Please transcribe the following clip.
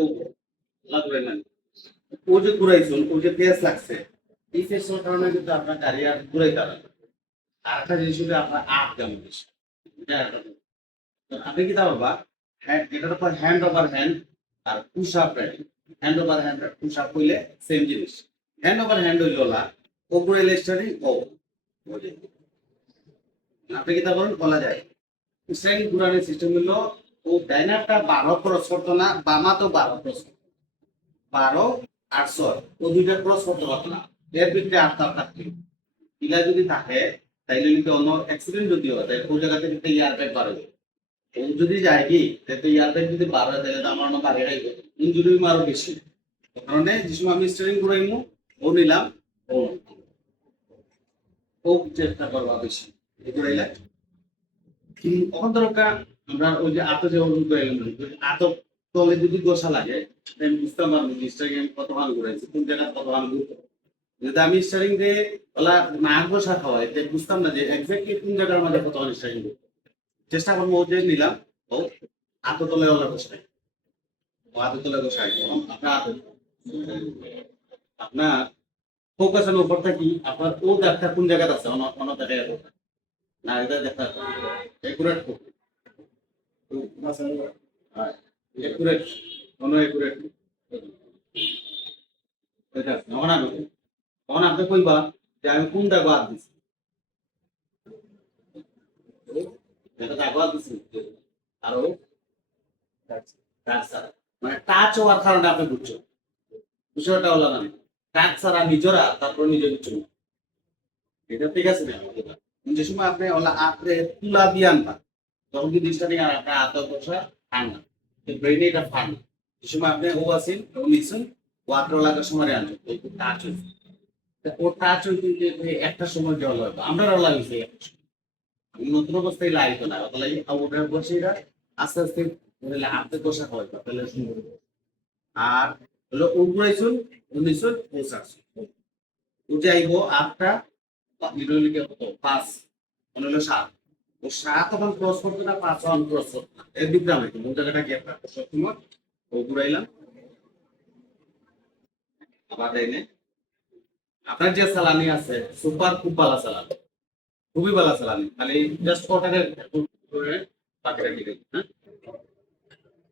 ও লাগবে না। ও যে ঘুরাইছেন, ও যে পেঁয়াজ লাগছে, এই পেঁয়াজের কারণে কিন্তু আপনার গাড়ি আর ঘুরাই দাঁড়ান। আর একটা জিনিস হলো আপনার আপ যেমন বেশি। এটা একটা জিনিস। তো আপনি কি তা বাবা, হ্যান্ড এটার উপর হ্যান্ড ওভার হ্যান্ড আর push up riding. Hand over hand আর পুশ আপ হইলে সেম জিনিস। হ্যান্ড ওভার হ্যান্ড হইল না, ও ঘুরাইলে স্টার্টিং ও ও যে। আপনি কি তা বলেন বলা যায়। স্টাইল ঘুরানোর সিস্টেম হলো, ও ডাইনারটা 12 ক্রস করতো না, বামা তো 12 ক্রস, 12 আর 6 ও দুইটা ক্রস করতে পারতো না। এর ভিতরে আটটা থাকতো। ইলা যদি থাকে তাইলে কিন্তু অন্য অ্যাক্সিডেন্ট যদি হয় তাহলে ওই জায়গা থেকে ইয়ার ব্যাগ বার হবে। ও যদি যায় কি তাহলে ইয়ার ব্যাগ যদি বার হয় তাহলে তো আমার অন্য বাড়িটাই ইঞ্জুরি আরো বেশি। এই কারণে যে সময় আমি স্টারিং ঘুরাইমু, ও নিলাম, ও ও চেষ্টা করবা বেশি এই ঘুরাইলে। তখন দরকার আমরা ওই যে আতো যে অনুভব করলাম, আতো তলে যদি গোসা লাগে আমি বুঝতাম পারবো যে স্টারিং আমি কত ভালো ঘুরাইছি, কোন জায়গা কত ভালো ঘুরতে। যদি আমি স্টারিং দিয়ে ওলা না গোসা খাওয়াই তাই বুঝতাম না যে এক্স্যাক্টলি কোন জায়গার মধ্যে কত ভালো স্টারিং করতে। চেষ্টা করবো ও যে নিলাম, ও আতো তলে ওলা গোসাই, ও আতো তলে গোসাই আপনার আপনার ফোকাসের উপরটা কি আপনার ও দেখা কোন জায়গাতে আছে অন্য অন্য জায়গায় না, এটা দেখা একুরেট একুরেট কোনো একুরেট এটা নমনা নয়। তখন আপনি কইবা যে আমি কোন দাগ বাদ দিছি, এটা দাগ বাদ দিছি আরো টাচ ছাড়া। মানে টাচ হওয়ার কারণে আপনি বুঝছো বিষয়টা হলো না, টাচ ছাড়া নিজেরা তারপর নিজে বুঝছো না। এটা ঠিক আছে না? যে সময় আপনি ওলা আপনি তুলা দিয়ে আনবা তখন কিন্তু স্টার্টিং আর আপনার আত বসা ফান না, ব্রেইনে এটা ফান না। যে সময় আপনি ও আছেন ও নিছেন ওয়াটার লাগার সময় আনছেন ওই টাচ হয়েছে। ও টাচ হইতে যে একটা সময় জল হয় আমরা লাগিয়েছি নতুন অবস্থায় লাগাইতো না, অত লাগে ওটার বসে এরা আস্তে আস্তে ধরলে হাতে বসা হয় তাহলে সুন্দর। আর হলো ও ঘুরাইছুন উনিশশো পঁচাশি ও যাইব আটটা লিটারলিকে কত 5 মনে হলো 7, ও 7 তখন ক্রস করতো না, 5 তখন ক্রস করতো না, এর বিগ্রাম হইতো ওই জায়গাটা কি একটা সবসময় ও ঘুরাইলাম আবার এনে আপনার যে সালানি আছে সুপার খুব ভালো সালানি, খুবই ভালো সালানি, খালি জাস্ট ওটাকে করে বাকিটা কি হ্যাঁ